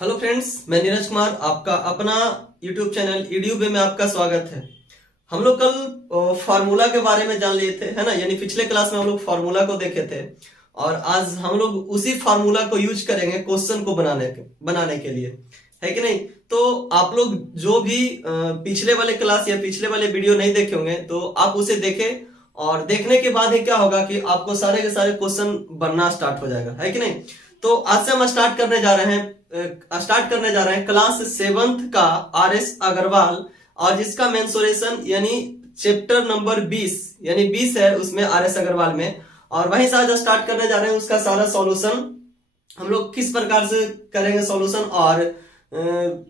Hello friends, मैं नीरज कुमार, आपका अपना यूट्यूब चैनल ईडीयू में आपका स्वागत है। हम लोग कल फार्मूला के बारे में जान लिए थे, है ना। यानी पिछले क्लास में हम लोग फार्मूला को देखे थे और आज हम लोग उसी फार्मूला को यूज करेंगे क्वेश्चन को बनाने के लिए, है कि नहीं। तो आप लोग जो भी पिछले वाले क्लास या पिछले वाले वीडियो नहीं देखे होंगे तो आप उसे देखें और देखने के बाद ही क्या होगा कि आपको सारे के सारे क्वेश्चन बनना स्टार्ट हो जाएगा, है कि नहीं। तो आज से हम स्टार्ट करने जा रहे हैं क्लास 7th का आरएस अग्रवाल, और जिसका मेंसुरेशन यानी चैप्टर नंबर 20 यानी 20 है उसमें आरएस अग्रवाल में। और वहीं से आज स्टार्ट करने जा रहे हैं उसका सारा सॉल्यूशन, हम लोग किस प्रकार से करेंगे सॉल्यूशन और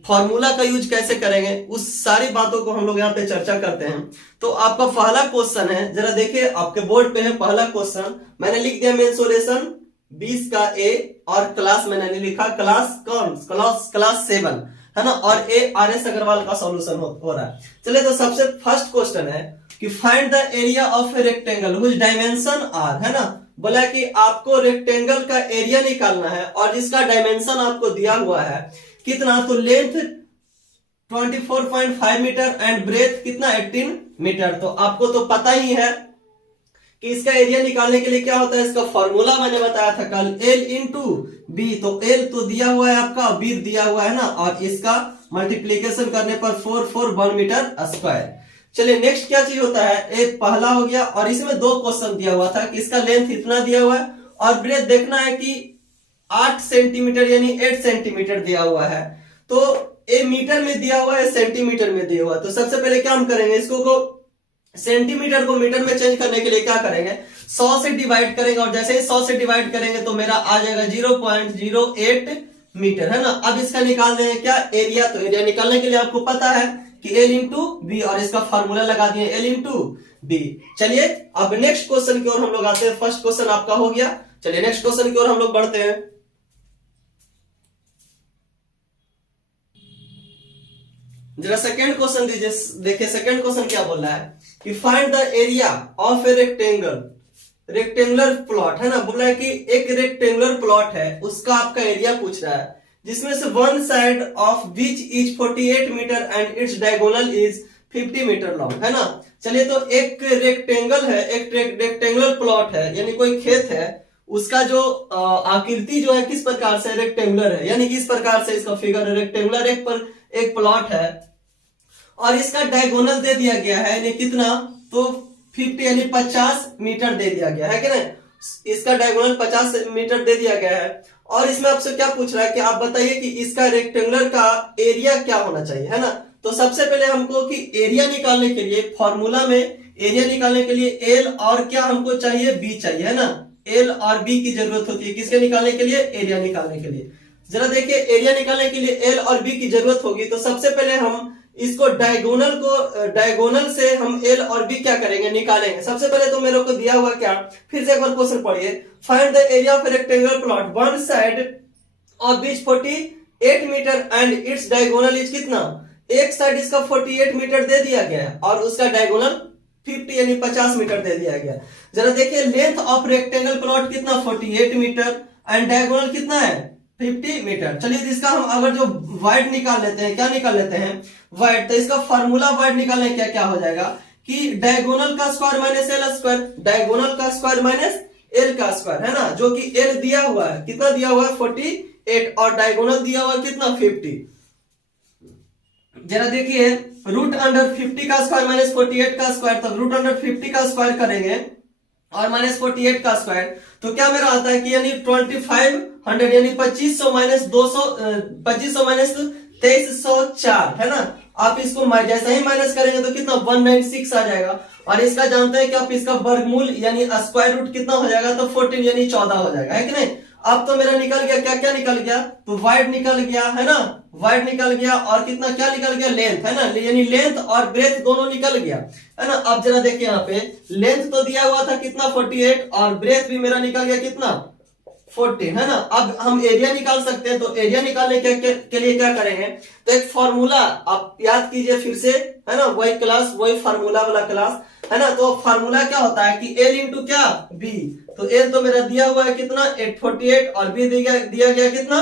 फॉर्मूला का यूज कैसे करेंगे, उस सारी बातों को हम लोग यहाँ पे चर्चा करते हैं। तो आपका पहला क्वेश्चन है, जरा देखिए आपके बोर्ड पे है पहला क्वेश्चन। मैंने लिख दिया मेंसुरेशन 20 का ए और क्लास मैंने नहीं लिखा, क्लास 7 है ना, और ए आरएस अग्रवाल का सॉल्यूशन हो रहा है। चलिए तो सबसे फर्स्ट क्वेश्चन है कि find the area of a rectangle which dimension are, है ना। बोला कि आपको रेक्टेंगल का एरिया निकालना है और जिसका डायमेंशन आपको दिया हुआ है कितना, तो लेंथ 24.5 मीटर एंड ब्रेथ कितना 18 मीटर। तो आपको तो पता ही है कि इसका एरिया निकालने के लिए क्या होता है, इसका फॉर्मूला मैंने बताया था कल, L इंटू बी। तो L तो दिया हुआ है आपका, B दिया हुआ है ना, और इसका मल्टीप्लीकेशन करने पर 4 मीटर स्क्वायर। चलिए नेक्स्ट क्या चीज होता है, एक पहला हो गया और इसमें दो क्वेश्चन दिया हुआ था कि इसका लेंथ इतना दिया हुआ है और ब्रेथ देखना है कि 8 सेंटीमीटर यानी 8 सेंटीमीटर दिया हुआ है। तो ए मीटर में दिया हुआ है, सेंटीमीटर में दिया हुआ है। तो सबसे पहले क्या हम करेंगे, इसको सेंटीमीटर को मीटर में चेंज करने के लिए क्या करेंगे, 100 से डिवाइड करेंगे और जैसे ही 100 से डिवाइड करेंगे तो मेरा आ जाएगा 0.08 मीटर, है ना। अब इसका निकाल देंगे क्या एरिया, तो एरिया निकालने के लिए आपको पता है कि L इंटू बी और इसका फॉर्मूला लगा दिए L इंटू बी। चलिए अब नेक्स्ट क्वेश्चन की ओर हम लोग आते हैं। फर्स्ट क्वेश्चन आपका हो गया, चलिए नेक्स्ट क्वेश्चन की ओर हम लोग बढ़ते हैं। जरा सेकंड क्वेश्चन दीजिए, देखिए सेकंड क्वेश्चन क्या बोल रहा है कि find the area of a rectangular plot, है ना। बोला है कि एक रेक्टेंगुलर प्लॉट है, उसका आपका एरिया पूछ रहा है जिसमें से one side of which is 48 metre and its diagonal is 50 metre long, है ना। चलिए तो एक रेक्टेंगल है, एक रेक्टेंगुलर प्लॉट है यानी कोई खेत है, उसका जो आकृति जो है किस प्रकार से रेक्टेंगुलर है, यानी किस प्रकार से इसका फिगर रेक्टेंगुलर एक प्लॉट है और इसका डायगोनल दे दिया गया है यानी कितना, तो 50 यानी 50 मीटर दे दिया गया है कि नहीं। इसका डायगोनल 50 मीटर दे दिया गया है और इसमें आपसे क्या पूछ रहा है कि आप बताइए कि इसका रेक्टेंगुलर का एरिया क्या होना चाहिए, है ना। तो सबसे पहले हमको कि एरिया निकालने के लिए फॉर्मूला में एरिया निकालने के लिए एल और क्या हमको चाहिए, बी चाहिए, है ना। एल और बी की जरूरत होती है किसके निकालने के लिए, एरिया निकालने के लिए। जरा देखिए एरिया निकालने के लिए एल और बी की जरूरत होगी, तो सबसे पहले हम इसको डायगोनल से हम एल और बी क्या करेंगे, निकालेंगे। सबसे पहले तो मेरे को दिया हुआ क्या, फिर से एक बार क्वेश्चन पढ़िए। Find the area of rectangular plot one side of which 48 metre and its diagonal is कितना, एक साइड इसका 48 मीटर दे दिया गया है और उसका डायगोनल 50 यानी 50 मीटर दे दिया गया। जरा देखिए लेंथ ऑफ रेक्टेंगल प्लॉट कितना 48 मीटर एंड डायगोनल कितना है 50 मीटर। चलिए तो इसका हम अगर जो वाइड निकाल लेते हैं, क्या निकाल लेते हैं वाइड, तो इसका फॉर्मूला वाइड निकालने क्या हो जाएगा कि डायगोनल का square minus L square, diagonal का स्क्वायर माइनस एल का स्क्वायर, है ना। जो कि एल दिया हुआ है कितना दिया हुआ है 48 और डायगोनल दिया हुआ है कितना 50। जरा देखिए रूट अंडर 50 का स्क्वायर माइनस 48 का स्क्वायर, तब रूट अंडर 50 का स्क्वायर करेंगे और माइनस 48 का स्क्वायर, तो क्या मेरा आता है कि यानी 2500 यानी 2500 माइनस 200, 2500 माइनस 2304, है ना। आप इसको जैसा ही माइनस करेंगे तो कितना 196 आ जाएगा और इसका जानते हैं कि आप इसका वर्गमूल यानी स्क्वायर रूट कितना हो जाएगा, तो 14 यानी 14 हो जाएगा, है कि नहीं। अब तो मेरा निकल गया क्या क्या निकल गया, तो वाइड निकल गया, है ना, वाइड निकल गया और कितना क्या निकल गया लेंथ, है ना, यानी लेंथ और ब्रेथ दोनों निकल गया, है ना। अब जरा देखिए यहाँ पे लेंथ तो दिया हुआ था कितना 48 और ब्रेथ भी मेरा निकल गया कितना 14, है ना। अब हम एरिया निकाल सकते हैं, तो एरिया निकालने के लिए क्या करेंगे, तो एक फॉर्मूला आप याद कीजिए फिर से, है ना, वही क्लास वही फार्मूला वाला क्लास, है ना। तो फार्मूला क्या होता है कि एल इंटू क्या बी, तो एल तो मेरा दिया हुआ है कितना 848 और बी दिया गया कितना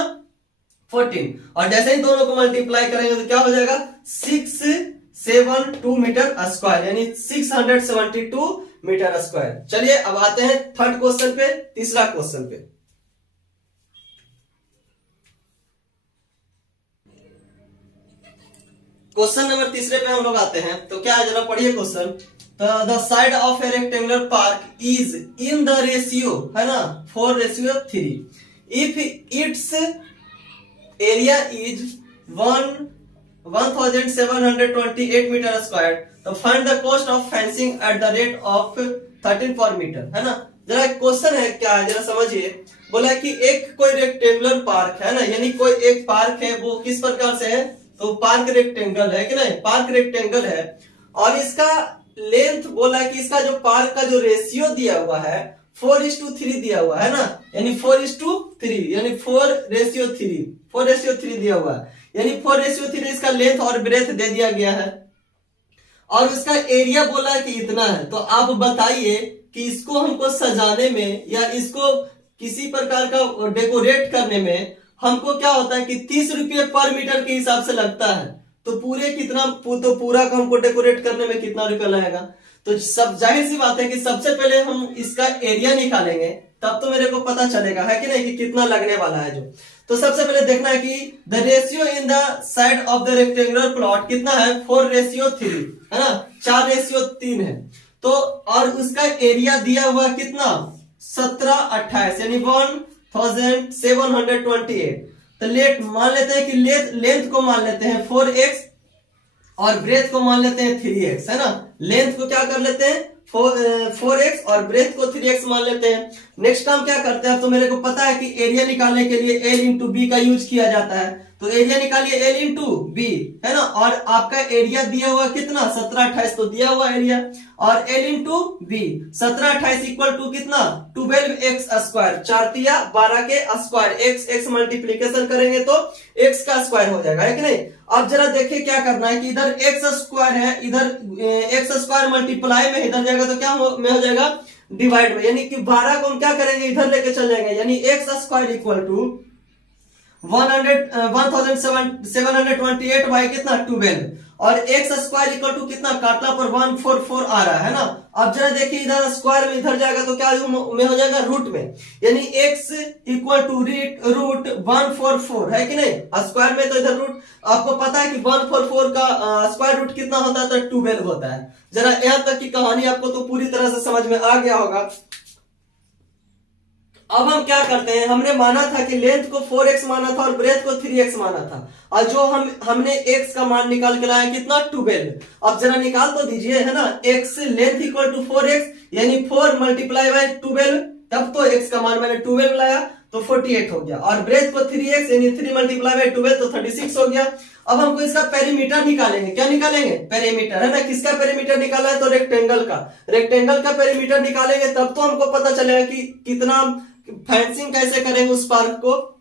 14। और जैसे ही दोनों को मल्टीप्लाई करेंगे तो क्या हो जाएगा 672 मीटर स्क्वायर, यानी 672 मीटर स्क्वायर। चलिए अब आते हैं थर्ड क्वेश्चन पे, तीसरा क्वेश्चन पे। क्वेश्चन नंबर तीसरे पे हम लोग आते हैं। तो क्या है जरा पढ़िए question. The side of a rectangular park is in the ratio, है ना, 4:3 if its area is 1728 metre square, तो find the cost of fencing at the rate of 13 per metre, है ना। जरा क्वेश्चन है क्या है जरा समझिए। बोला कि एक कोई रेक्टेंगुलर पार्क है ना, यानी कोई एक पार्क है, वो किस प्रकार से है, तो पार्क रेक्टेंगल है कि नहीं, पार्क रेक्टेंगल है, और इसका लेंथ बोला कि इसका जो पार्क का जो रेशियो दिया हुआ है 4:3 दिया हुआ है ना, यानी 4:3, यानी 4:3 दिया हुआ है, यानी 4:3 इसका लेंथ और ब्रेथ दे दिया गया है, और उसका एरिया बोला कि इतना है। तो आप बताइए कि इसको हमको सजाने में या इसको किसी प्रकार का डेकोरेट करने में हमको क्या होता है कि 30 रुपये पर मीटर के हिसाब से लगता है। तो पूरे कितना, तो पूरा को हमको डेकोरेट करने में कितना रुपया लगेगा। तो सब जाहिर सी बात है कि सबसे पहले हम इसका एरिया निकालेंगे, तब तो मेरे को पता चलेगा, है कि नहीं, कि कितना लगने वाला है जो। तो सबसे पहले देखना है कि the ratio in the side of the rectangular plot कितना है, 4:3, है ना, 4:3 है। तो और उसका एरिया दिया हुआ कितना, 1728, यानी 1728। तो लेट मान लेते हैं कि लेंथ को मान लेते हैं 4x और ब्रेथ को मान लेते हैं 3x, है ना। लेंथ को क्या कर लेते हैं 4x और ब्रेथ को 3x मान लेते हैं। नेक्स्ट काम क्या करते हैं, तो मेरे को पता है कि एरिया निकालने के लिए L इंटू बी का यूज किया जाता है। तो एरिया निकालिए L इंटू बी, है ना, और आपका एरिया दिया हुआ कितना 1728, तो दिया हुआ एरिया, और L into B 1728 equal to कितना 12x स्क्वायर, 4×12 के स्क्वायर, x मल्टीप्लीकेशन करेंगे तो x का स्क्वायर हो जाएगा, है कि नहीं। अब जरा देखिए क्या करना है कि इधर x स्क्वायर है, इधर x स्क्वायर मल्टीप्लाई में इधर जाएगा तो क्या में हो जाएगा डिवाइड में, यानी कि 12 को हम क्या करेंगे इधर लेके चल जाएंगे, यानी x square equal to 1728 by कितना 12, और x स्क्वायर इक्वल टू कितना काटला पर 144 आ रहा है ना। अब जरा देखिए इधर स्क्वायर में इधर जाएगा तो क्या में हो जाएगा रूट में, यानी x इक्वल टू रूट 144, है कि नहीं, स्क्वायर में तो इधर रूट, आपको पता है कि 144 का स्क्वायर रूट कितना होता है, तो 12 होता है। जरा यहाँ तक की कहानी आपको तो पूरी तरह से समझ में आ गया होगा। अब हम क्या करते हैं, हमने माना था कि लेंथ को 4x माना था और ब्रेथ को 3x माना था, और जो हमने x का मान निकाल के लाया कितना 12। अब जरा निकाल तो दीजिए, है ना, x length equal to 4x, यानी 4 मल्टीप्लाई बाय 12, तब तो x का मान मैंने 12 लाया तो 48 हो गया, और ब्रेथ को 3x यानी 3 मल्टीप्लाई बाय 12 तो 36 हो गया। अब हमको इसका पेरीमीटर निकालेंगे, क्या निकालेंगे, पेरीमीटर, है ना। किसका पेरीमीटर निकाला है, तो रेक्टेंगल का पेरीमीटर निकालेंगे, तब तो हमको पता चलेगा कि कितना फेंसिंग कैसे करेंगे उस पार्क को।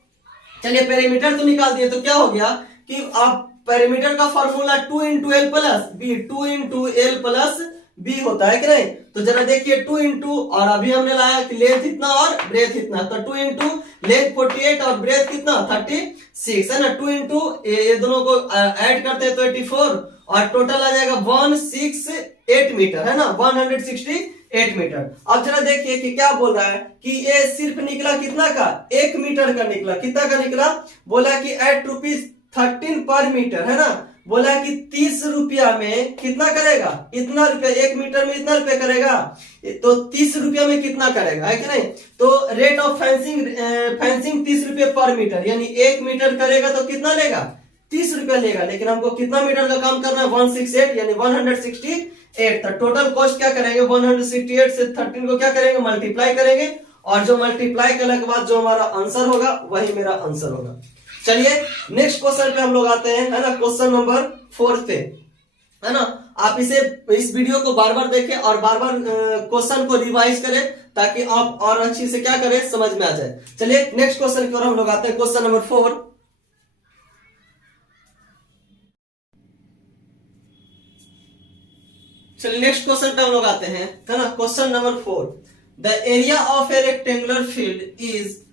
चलिए पेरीमीटर तो निकाल दिए, तो क्या हो गया कि आप पेरीमीटर का formula 2 into L plus B, 2 into L plus B होता है कि नहीं। तो जरा देखिए 2 इंटू, और अभी हमने लाया कि लेंथ इतना और ब्रेथ इतना, तो 2 इंटू लेंथ 48 और ब्रेथ कितना 36, है ना। 2 इंटू ये दोनों को ऐड करते हैं तो 84, और टोटल आ जाएगा 168 मीटर, है ना, 168 मीटर। अब जरा देखिए कि क्या बोल रहा है कि ये सिर्फ निकला कितना का, 1 मीटर का निकला, कितना का निकला, बोला कि एट ₹13 पर मीटर, है ना। बोला कि 30 रुपया में कितना करेगा, इतना रुपया, 1 मीटर में इतना रुपया करेगा, तो 30 रुपया में कितना करेगा, है कि नहीं। तो रेट ऑफ फेंसिंग 30 रुपये पर मीटर, यानी 1 मीटर करेगा तो कितना लेगा 30 रुपया लेगा, लेकिन हमको कितना मीटर का काम करना है 168, यानी 168। तो टोटल कॉस्ट क्या करेंगे 168 से 13 को क्या करेंगे मल्टीप्लाई करेंगे, और जो मल्टीप्लाई करने के बाद जो हमारा आंसर होगा वही मेरा आंसर होगा। चलिए नेक्स्ट क्वेश्चन पे हम लोग आते हैं, है ना, क्वेश्चन नंबर 4 पे, है ना। आप इस वीडियो को बार बार देखें और बार बार क्वेश्चन को रिवाइज करें, ताकि आप और अच्छी से क्या करें समझ में आ जाए। चलिए नेक्स्ट क्वेश्चन की ओर हम लोग आते हैं, क्वेश्चन नंबर 4। चलिए नेक्स्ट क्वेश्चन पे हम लोग आते हैं, है ना। Question number 4, the area of a rectangular field is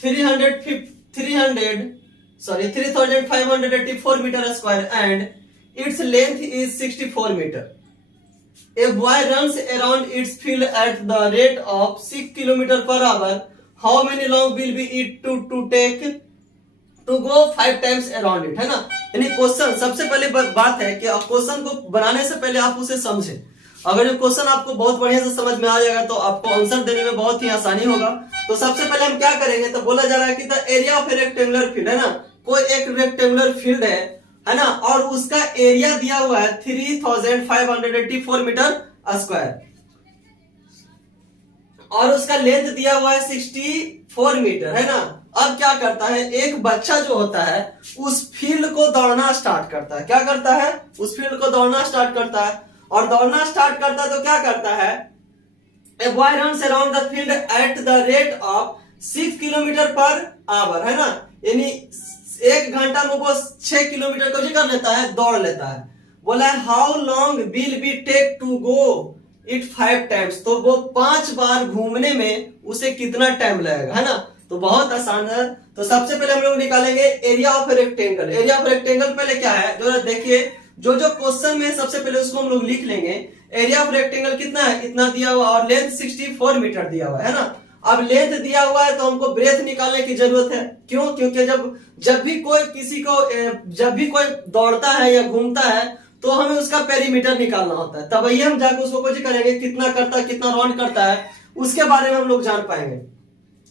300 3584 metre square and its length is 64 metre. A boy runs around its field at the rate of 6 kilometers per hour. How many long will be it to take to go 5 times around it? है ना. यानी question, सबसे पहले बात है कि question को बनाने से पहले आप उसे समझें. अगर ये क्वेश्चन आपको बहुत बढ़िया से समझ में आ जाएगा तो आपको आंसर देने में बहुत ही आसानी होगा. तो सबसे पहले हम क्या करेंगे, तो बोला जा रहा है कि the area of a rectangular field, है ना, कोई एक रेक्टेंगुलर फील्ड है ना, और उसका एरिया दिया हुआ है 3584 मीटर स्क्वायर और उसका लेंथ दिया हुआ है 64 मीटर, है ना. अब क्या करता है, एक बच्चा जो होता है उस फील्ड को दौड़ना स्टार्ट करता है. क्या करता है, उस फील्ड को दौड़ना स्टार्ट करता है, और दौड़ना स्टार्ट करता है तो क्या करता है, a boy runs around the field at the rate of 6 kilometre per hour, है ना. यानी 1 घंटा में वो 6 किलोमीटर को कर लेता है, दौड़ लेता है. बोला है how long will be take to go it 5 times, तो वो 5 बार घूमने में उसे कितना टाइम लगेगा, है ना. तो बहुत आसान है. तो सबसे पहले हम लोग निकालेंगे area of rectangle. Area of rectangle पहले क्या है, जो देखिए जो क्वेश्चन में सबसे पहले उसको हम लोग लिख लेंगे. एरिया ऑफ रेक्टेंगल कितना है, इतना दिया हुआ, और लेंथ 64 मीटर दिया हुआ है ना. अब लेंथ दिया हुआ है तो हमको ब्रेथ निकालने की जरूरत है. क्यों, क्योंकि जब भी कोई दौड़ता है या घूमता है तो हमें उसका पेरीमीटर निकालना होता है. तब हम जाकर उसको कुछ करेंगे, कितना करता है, कितना राउंड करता है, उसके बारे में हम लोग जान पाएंगे.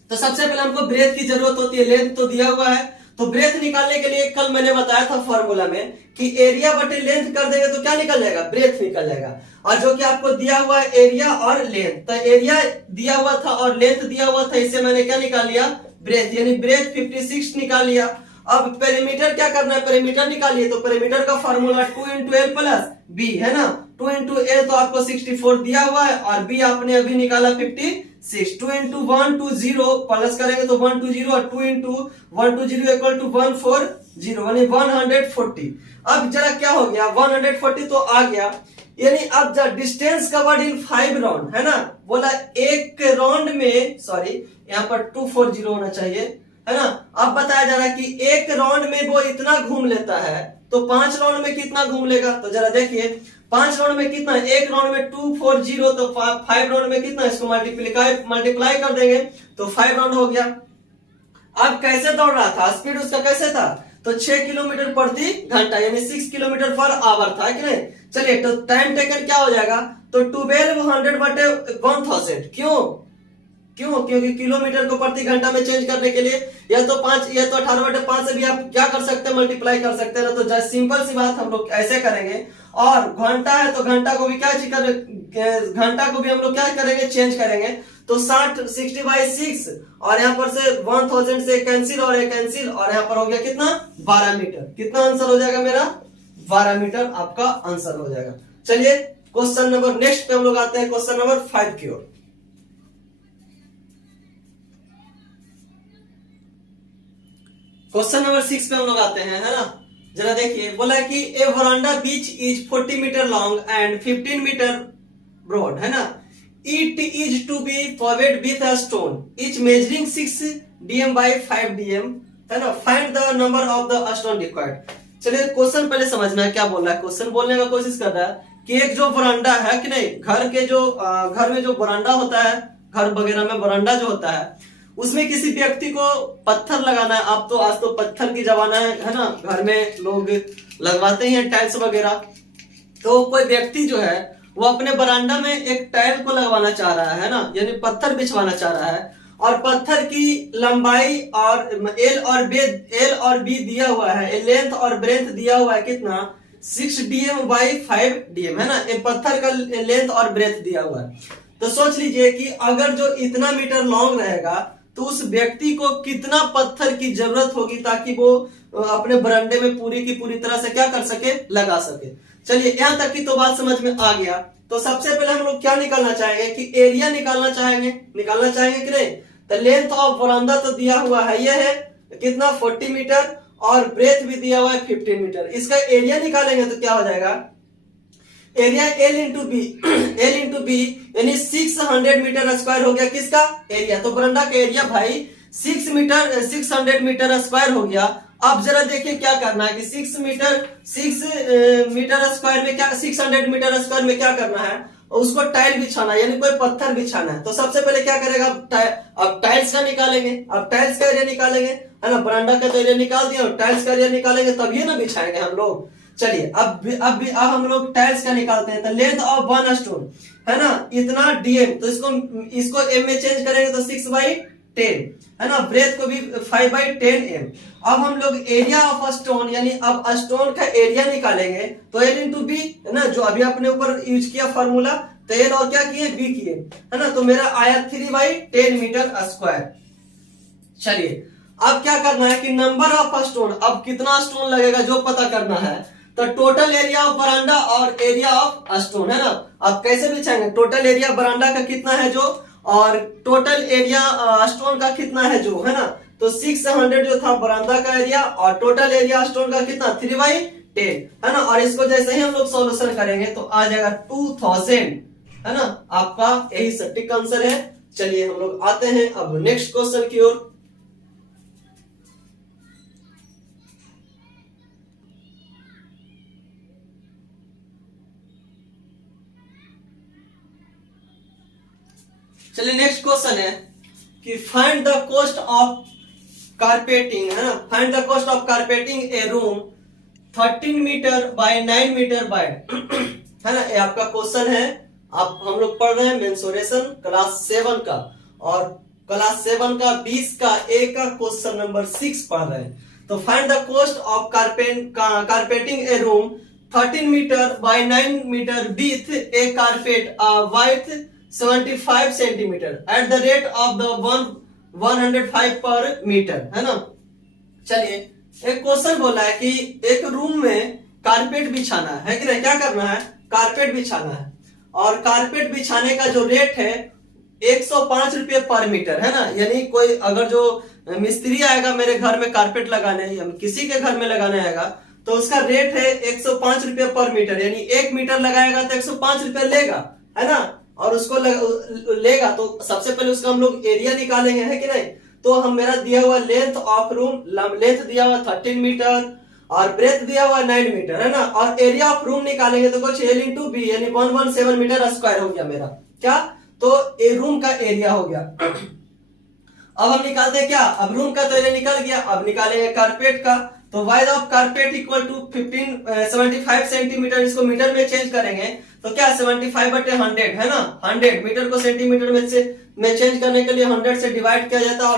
तो सबसे पहले हमको ब्रेथ की जरूरत होती है. लेंथ तो दिया हुआ है, तो ब्रेथ निकालने के लिए कल मैंने बताया था फॉर्मूला में कि एरिया बटे लेंथ कर देंगे तो क्या निकल जाएगा, ब्रेथ निकल जाएगा. और जो कि आपको दिया हुआ है एरिया और लेंथ, तो एरिया दिया हुआ था और लेंथ दिया हुआ था, इससे मैंने क्या निकाल लिया, ब्रेथ, यानी ब्रेथ 56 निकाल लिया. अब पेरीमीटर क्या करना है, पेरीमीटर निकालिए. तो पेरीमीटर का फॉर्मूला 2 × L प्लस B, है ना. 2 × L तो आपको 64 दिया हुआ है और B आपने अभी निकाला 56. 2 × 1 2 0 प्लस करेंगे तो 1 2 0 और 2 × 1 2 0 इक्वल टू 140 यानी 140. अब जरा क्या हो गया, 140 तो आ गया, यानी अब जब डिस्टेंस कवर्ड इन 5 राउंड, है ना. बोला एक राउंड में, सॉरी यहाँ पर 240 होना चाहिए, है ना. अब बताया जा रहा है कि एक राउंड में वो इतना घूम लेता है, तो 5 राउंड में कितना घूम लेगा. तो जरा देखिए 5 राउंड में कितना, एक राउंड में 240 तो 5 राउंड में कितना, इसको मल्टीप्लाई कर देंगे तो 5 राउंड हो गया. अब कैसे दौड़ रहा था, स्पीड उसका कैसे था, तो 6 किलोमीटर प्रति घंटा यानी 6 किलोमीटर पर आवर था कि नहीं. चलिए तो टाइम टेकन क्या हो जाएगा, तो 1200 बटे 1000. क्योंकि किलोमीटर को प्रति घंटा में चेंज करने के लिए या तो 18 बटे 5 से भी आप क्या कर सकते हैं, मल्टीप्लाई कर सकते हैं. तो सिंपल सी बात हम लोग ऐसे करेंगे. और घंटा है तो घंटा को भी घंटा को भी हम लोग क्या करेंगे, चेंज करेंगे. तो 60/6 और यहाँ पर से 1000 से कैंसिल और कैंसिल, और यहाँ पर हो गया कितना, 12 मीटर. कितना आंसर हो जाएगा मेरा, 12 मीटर आपका आंसर हो जाएगा. चलिए क्वेश्चन नंबर नेक्स्ट पे हम लोग आते हैं, क्वेश्चन नंबर 5 की ओर. क्वेश्चन नंबर 6 पे हम लोग आते हैं, है ना. जरा देखिए, बोला है कि a veranda beach is 40 metre long and 15 metre broad, है ना. It is to be paved with a stone each measuring 6 dm by 5 dm, है ना. Find the number of the stone required. चलिए क्वेश्चन पहले समझना है क्या बोल रहा है. क्वेश्चन बोलने का कोशिश कर रहा है कि एक जो वरांडा है कि नहीं, घर में जो वरांडा होता है, घर वगैरह में वरांडा जो होता है, उसमें किसी व्यक्ति को पत्थर लगाना है. आप तो आज तो पत्थर की जमाना है ना, घर में लोग लगवाते ही हैं टाइल्स वगैरह. तो कोई व्यक्ति जो है वो अपने बरांडा में एक टाइल को लगवाना चाह रहा है ना, यानी पत्थर बिछवाना चाह रहा है. और पत्थर की लंबाई और एल और बी दिया हुआ है, लेंथ और ब्रेथ दिया हुआ है कितना, 6 dm by 5 dm, है ना. एक पत्थर का लेंथ और ब्रेथ दिया हुआ है. तो सोच लीजिए कि अगर जो इतना मीटर लॉन्ग रहेगा तो उस व्यक्ति को कितना पत्थर की जरूरत होगी ताकि वो अपने बरामदे में पूरी की पूरी तरह से क्या कर सके, लगा सके. चलिए यहाँ तक की तो बात समझ में आ गया. तो सबसे पहले हम लोग क्या निकालना चाहेंगे कि एरिया निकालना चाहेंगे कि नहीं. तो लेंथ ऑफ बरामदा तो दिया हुआ है, ये है कितना 40 मीटर और ब्रेथ भी दिया हुआ है 15 मीटर. इसका एरिया निकालेंगे तो क्या हो जाएगा, एरिया L इंटू बी यानी 600 मीटर स्क्वायर हो गया किसका, एरिया. तो बरामदा का एरिया भाई 600 मीटर स्क्वायर हो गया. अब जरा देखिए क्या करना है कि 6 मीटर स्क्वायर में क्या 600 मीटर स्क्वायर में क्या करना है, उसको टाइल बिछाना यानी कोई पत्थर बिछाना है। तो सबसे पहले क्या करेगा, अब टाइल्स का निकालेंगे, अब टाइल्स का एरिया निकालेंगे, है ना। बरामदा का तो एरिया निकाल दिया, और टाइल्स का एरिया निकालेंगे तभी ना बिछाएंगे हम लोग। चलिए अब हम लोग टाइल्स का निकालते हैं। तो लेंथ ऑफ वन स्टोन है ना इतना डीएम, तो इसको एम में चेंज करेंगे तो 6/10 है ना। ब्रेथ को भी 5/10 एम। अब हम लोग एरिया ऑफ स्टोन यानी अब स्टोन का एरिया निकालेंगे तो एल इंटू बी है ना, जो अभी अपने ऊपर यूज किया फॉर्मूला। तो एल और क्या किए, बी किए, है ना। तो मेरा आया 3/10 मीटर स्क्वायर। चलिए अब क्या करना है कि नंबर ऑफ स्टोन, अब कितना स्टोन लगेगा जो पता करना है। तो टोटल एरिया ऑफ बरांडा और एरिया ऑफ स्टोन है ना। अब कैसे बिछाएंगे, टोटल एरिया बरांडा का कितना है जो, और टोटल एरिया स्टोन का कितना है जो, है ना। तो 600 जो था बरामदा का एरिया, और टोटल एरिया स्टोन का कितना 3/10 है ना। और इसको जैसे ही हम लोग सॉल्यूशन करेंगे तो आ जाएगा 2000 है ना। आपका यही सटीक आंसर है। चलिए हम लोग आते हैं अब नेक्स्ट क्वेश्चन की ओर। चलिए नेक्स्ट क्वेश्चन है कि find the cost of carpeting, है ना। Find the cost of carpeting a room 13 metre by 9 metre by है ना। ये आपका क्वेश्चन है। आप हम लोग पढ़ रहे हैं मेंसुरेशन क्लास 7 का, और क्लास 7 का 20 का ए का क्वेश्चन नंबर 6 पढ़ रहे हैं। तो find the cost of carpeting a room 13 metre by 9 metre with a carpet width 75 centimetre at the rate of the 105 per metre, है ना। चलिए एक क्वेश्चन बोला है कि एक रूम में कारपेट बिछाना है कि नहीं, क्या करना है, कारपेट बिछाना है। और कारपेट बिछाने का जो रेट है 105 रुपये पर मीटर, है ना। यानी कोई अगर जो मिस्त्री आएगा मेरे घर में कारपेट लगाने या किसी के घर में लगाने आएगा तो उसका रेट है 105 रुपये पर मीटर, यानी 1 मीटर लगाएगा तो 105 रुपये लेगा, है ना। और उसको लेगा तो सबसे पहले उसका हम लोग एरिया निकालेंगे, है कि नहीं। तो हम मेरा दिया हुआ लेंथ ऑफ रूम, लेंथ दिया हुआ 13 मीटर और ब्रेथ दिया हुआ 9 मीटर, है ना। और एरिया ऑफ रूम निकालेंगे तो कुछ एल इंटू बी यानी 117 मीटर स्क्वायर हो गया मेरा क्या, तो ए रूम का एरिया हो गया। अब हम निकालते हैं क्या, अब रूम का तो एरिया निकल गया, अब निकालेंगे कारपेट का। तो wide of carpet equal to 75 centimetre, इसको मीटर में चेंज करेंगे तो क्या 75/100 है ना। 100 मीटर को सेंटीमीटर में चेंज करने के लिए 100 से डिवाइड किया जाता है, और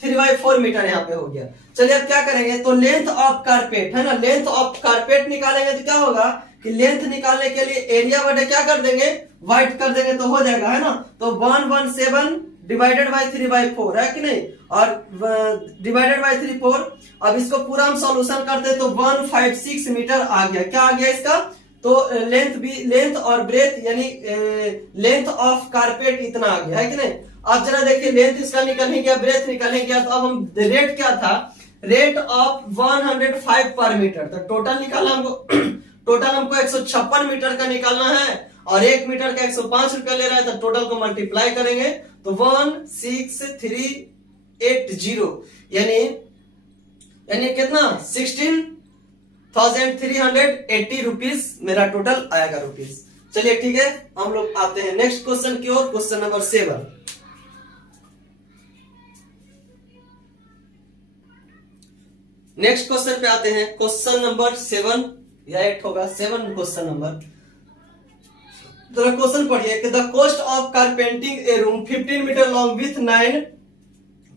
3/4 मीटर यहाँ पे हो गया। चलिए अब क्या करेंगे, तो लेंथ ऑफ कारपेट, है ना, लेंथ ऑफ कारपेट निकालेंगे तो क्या होगा कि लेंथ निकालने के लिए एरिया बटे क्या कर देंगे, वाइड कर देंगे तो हो जाएगा, है ना। तो 117 डिवाइडेड बाय 3/4 है कि नहीं, और डिवाइडेड बाय 3/4। अब इसको पूरा हम सॉल्यूशन करते हैं तो 156 मीटर आ गया। क्या आ गया इसका, तो लेंथ और ब्रेथ यानी लेंथ ऑफ कारपेट इतना आ गया, है कि नहीं। अब जरा देखिए लेंथ इसका निकल ही गया, ब्रेथ निकल ही गया। तो अब हम रेट क्या था, रेट ऑफ 105 पर मीटर। तो टोटल निकालना हमको टोटल हमको 156 मीटर का निकालना है, और 1 मीटर का 105 रुपया ले रहा है। तो टोटल को मल्टीप्लाई करेंगे तो 16380 यानी कितना 16,380 रुपीज मेरा टोटल आएगा रुपीज। चलिए ठीक है, हम लोग आते हैं नेक्स्ट क्वेश्चन की ओर, क्वेश्चन नंबर 7। नेक्स्ट क्वेश्चन पे आते हैं, क्वेश्चन नंबर 7 या 8 होगा, 7 क्वेश्चन नंबर। तो क्वेश्चन पढ़िए कि the cost of carpeting a room 15 metre long with 9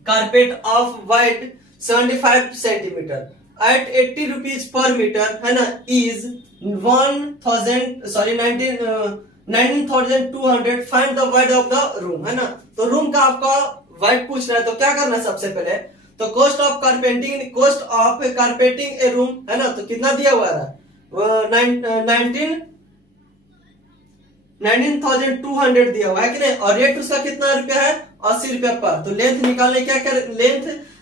carpet of wide 75 centimetre at 80 rupees per metre, है ना, is 19,200। Find the wide of the room, है ना। तो रूम का आपका वाइड पूछ रहा है तो क्या करना है, सबसे पहले तो cost of carpeting a room, है ना। तो कितना दिया हुआ है 19,200 दिया हुआ है कि नहीं, और रेट उसका कितना रुपया है 80 रुपया पर। तो लेंथ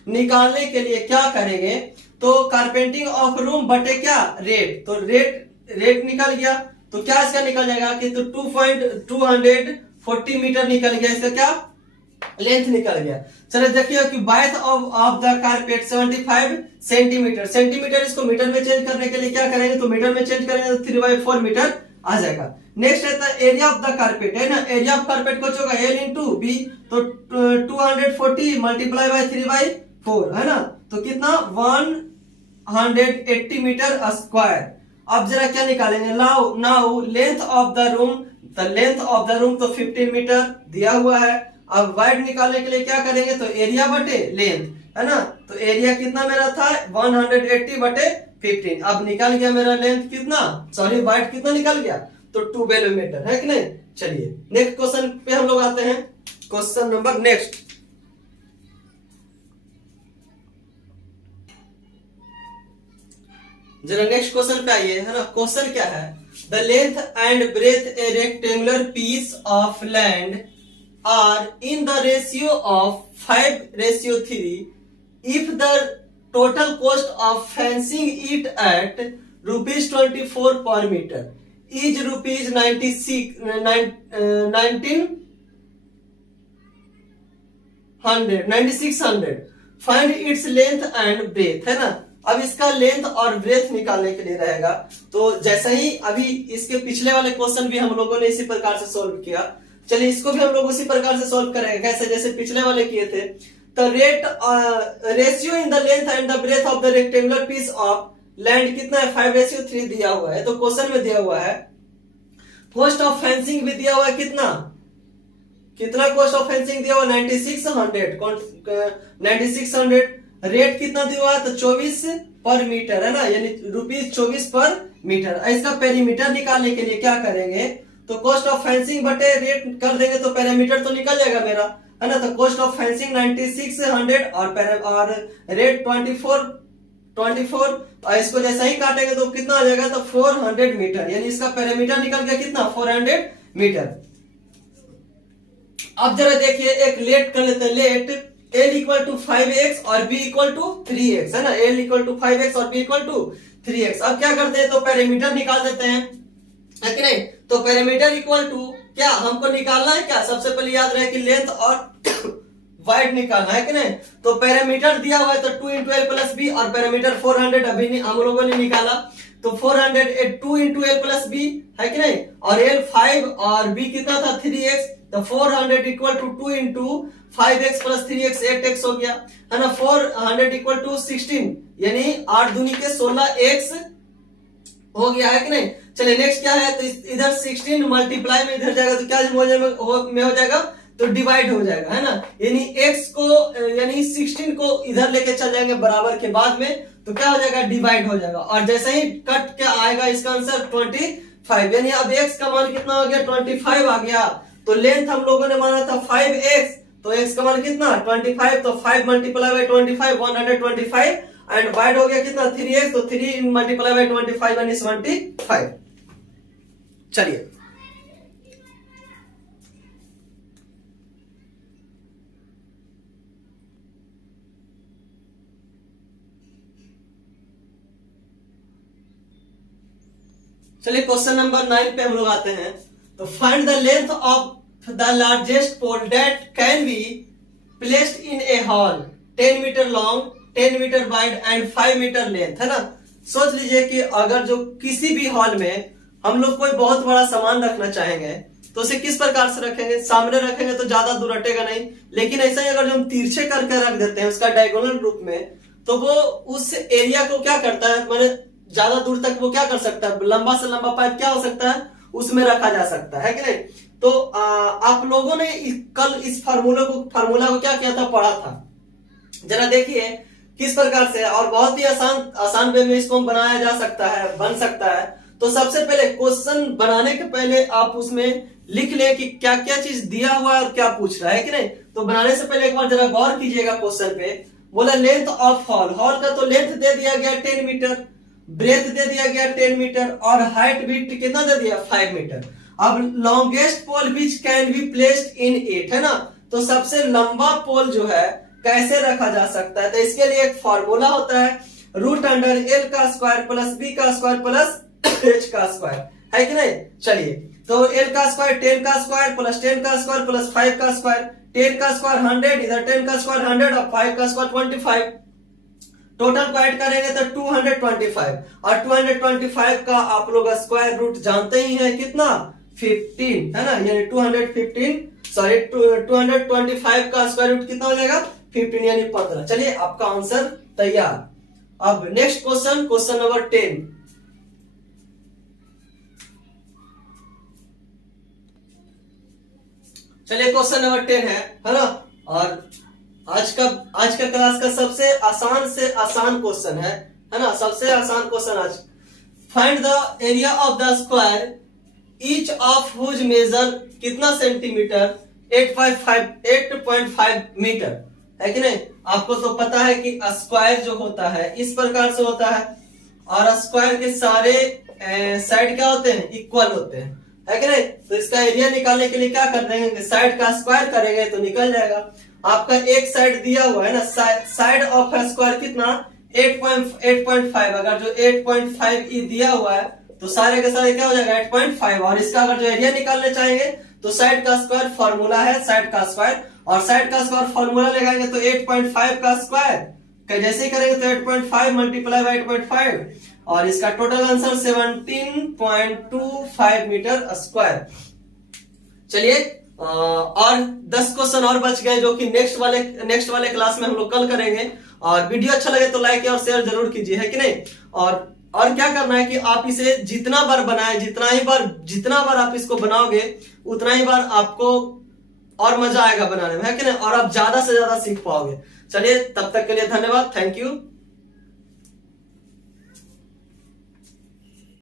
निकालने के लिए क्या करेंगे, तो कारपेंटिंग ऑफ रूम बटे क्या रेट, तो रेट निकल गया तो क्या इसका निकल जाएगा कि तो 240 मीटर निकल गया इसका क्या लेंथ निकल गया। चलो देखिए कि width of the carpet 75 centimetre. Centimetre इसको मीटर में चेंज करने के लिए क्या करेंगे, तो मीटर में चेंज करेंगे तो 3/4 मीटर आ जाएगा। नेक्स्ट रहता है एरिया ऑफ द कारपेट, है ना। एरिया ऑफ कारपेट को होगा L इंटू बी, तो 240 मल्टीप्लाई बाय 3/4, है ना। तो कितना 180 मीटर स्क्वायर। अब जरा क्या निकालेंगे, now length of the room, the length of the room तो 15 मीटर दिया हुआ है। अब वाइड निकालने के लिए क्या करेंगे, तो एरिया बटे लेंथ, है ना। तो एरिया कितना मेरा था 180 बटे 15। अब निकल गया मेरा लेंथ कितना, सॉरी वाइड कितना निकल गया, तो 12 मीटर, है कि नहीं। चलिए नेक्स्ट क्वेश्चन पे हम लोग आते हैं। क्वेश्चन नंबर नेक्स्ट, जरा नेक्स्ट क्वेश्चन पे आइए, है ना। क्वेश्चन क्या है, the length and breadth a rectangular piece of land are in the ratio of 5:3 if the total cost of fencing it at rupees 24 per meter is rupees 9600 find its length and breadth, है ना। अब इसका length और breath निकालने के लिए रहेगा, तो जैसा ही अभी इसके पिछले वाले क्वेश्चन भी हम लोगों ने इसी प्रकार से सॉल्व किया, चलिए इसको भी हम लोग उसी प्रकार से सॉल्व करेंगे, कैसे जैसे पिछले वाले किए थे। तो ratio in the length and the breadth of the rectangular piece of land कितना है 5:3 दिया हुआ है। तो क्वेश्चन में दिया हुआ है कॉस्ट ऑफ फेंसिंग भी दिया हुआ है, कितना कॉस्ट ऑफ फेंसिंग दिया हुआ 9600। रेट कितना दिया हुआ है, तो 24 पर मीटर, है ना, यानी ₹24 पर मीटर। इसका पेरीमीटर निकालने के लिए क्या करेंगे, तो कॉस्ट ऑफ फेंसिंग बटे रेट कर देंगे तो पेरीमीटर तो निकल जाएगा मेरा, है ना। तो कॉस्ट ऑफ फेंसिंग 9600 और रेट 24। और इसको जैसा ही काटेंगे तो कितना आ जाएगा, तो 400 मीटर, यानी इसका पेरीमीटर निकल गया कितना 400 मीटर। अब जरा देखिए एक लेट कर लेते हैं, late L equal to 5x और B इक्वल टू 3x, है ना। L इक्वल टू 5x और B इक्वल टू 3x। अब क्या करते हैं, तो पेरीमीटर निकाल देते हैं, है कि नहीं। तो पेरीमीटर इक्वल टू क्या हमको निकालना है, क्या सबसे पहले याद रहे कि लेंथ और वाइड निकालना है कि नहीं। तो पेरीमीटर दिया हुआ है तो 2 × L + B और पेरीमीटर 400 अभी हम लोगों ने निकाला, तो 400 2 × L + B, है कि नहीं। और L 5 और B कितना था 3x, तो 400 equal to 2 × 5x + 3x 8x हो गया, है ना। 400 इक्वल टू 16, यानी 8 दूनी के 16x हो गया, है कि नहीं। चलिए नेक्स्ट क्या है, तो इधर 16 मल्टीप्लाई में इधर जाएगा तो क्या हो जाएगा, तो डिवाइड हो जाएगा, है ना। यानी x को यानी 16 को इधर लेके चल जाएंगे बराबर के बाद में, तो क्या हो जाएगा, डिवाइड हो जाएगा। और जैसे ही कट क्या आएगा इसका आंसर 25, यानी अब x का मान कितना हो गया 25 आ गया। तो लेंथ हम लोगों ने माना था 5x, तो x का मान कितना 25, तो 5 मल्टीप्लाई बाय 25 125, एंड वाइड हो गया कितना 3x, तो 3 मल्टीप्लाई बाय 25 यानी 75। चलिए क्वेश्चन नंबर 9 पे हम लोग आते हैं। तो find the length of the largest pole that can be placed in a hall 10 metre long 10 metre wide and 5 metre length, है ना। सोच लीजिए कि अगर जो किसी भी हॉल में हम लोग कोई बहुत बड़ा सामान रखना चाहेंगे तो उसे किस प्रकार से रखेंगे, सामने रखेंगे तो ज्यादा दूर हटेगा नहीं, लेकिन ऐसा ही अगर जो हम तिरछे करके रख देते हैं उसका डायगोनल रूप में, तो वो उस एरिया को क्या करता है, माने ज्यादा दूर तक वो क्या कर सकता है, लंबा से लंबा पाइप क्या हो सकता है उसमें रखा जा सकता है कि नहीं। तो आप लोगों ने कल इस फार्मूला को क्या किया था, पढ़ा था। जरा देखिए किस प्रकार से, और बहुत ही आसान वे में इसको बनाया जा सकता है, बन सकता है। तो सबसे पहले क्वेश्चन बनाने के पहले आप उसमें लिख लें कि क्या क्या चीज दिया हुआ है और क्या पूछ रहा है कि नहीं। तो बनाने से पहले एक बार जरा गौर कीजिएगा क्वेश्चन पे। बोला लेंथ ऑफ हॉल, हॉल का तो लेंथ दे दिया गया 10 मीटर, ब्रेथ दे दिया गया 10 मीटर और हाइट भी कितना दे दिया 5 मीटर। अब longest pole which can be placed in it, है ना। तो सबसे लंबा पोल जो है कैसे रखा जा सकता है, तो इसके लिए एक फॉर्मूला होता है √L² + B² + H², है कि नहीं। चलिए तो l का स्क्वायर 10 का स्क्वायर प्लस 10 का स्क्वायर प्लस 5 का स्क्वायर, 10 का स्क्वायर 100, इधर 10 का स्क्वायर 100 और 5 का स्क्वायर 25। टोटल को ऐड करेंगे तो 225, और 225 का आप लोग स्क्वायर रूट जानते ही हैं कितना, 15 है ना, यानी 225 का स्क्वायर रूट कितना हो जाएगा, 15 यानी 15। चलिए आपका आंसर तैयार। अब नेक्स्ट क्वेश्चन, क्वेश्चन नंबर 10। चलिए क्वेश्चन नंबर 10 है ना, और आज का क्लास का सबसे आसान से आसान क्वेश्चन है ना, सबसे आसान क्वेश्चन आज। Find the area of the square each of whose measure कितना सेंटीमीटर, 8.5 मीटर, है कि नहीं। आपको तो पता है कि स्क्वायर जो होता है इस प्रकार से होता है, और स्क्वायर के सारे साइड क्या होते हैं, इक्वल होते हैं, है कि नहीं। तो इसका एरिया निकालने के लिए क्या कर देंगे, साइड का स्क्वायर करेंगे तो निकल जाएगा। आपका एक साइड दिया हुआ है ना, साइड ऑफ स्क्वायर कितना, 8.5। अगर जो 8.5 दिया हुआ है तो सारे के सारे क्या हो जाएगा 8.5, और इसका अगर जो एरिया निकालने चाहेंगे तो साइड का स्क्वायर फॉर्मूला है साइड का स्क्वायर, और साइड का स्क्वायर फॉर्मूला लगाएंगे तो 8.5 का स्क्वायर जैसे ही करेंगे तो 8.5 मल्टीप्लाई बाई 8.5, और इसका टोटल आंसर 17.25 मीटर स्क्वायर। चलिए और 10 क्वेश्चन और बच गए जो कि नेक्स्ट वाले क्लास में हम लोग कल करेंगे। और वीडियो अच्छा लगे तो लाइक और शेयर जरूर कीजिए, है कि नहीं। और क्या करना है कि आप इसे जितना बार बनाए, जितना बार आप इसको बनाओगे उतना ही बार आपको और मजा आएगा बनाने में, है कि नहीं, और आप ज्यादा से ज्यादा सीख पाओगे। चलिए तब तक के लिए धन्यवाद, थैंक यू।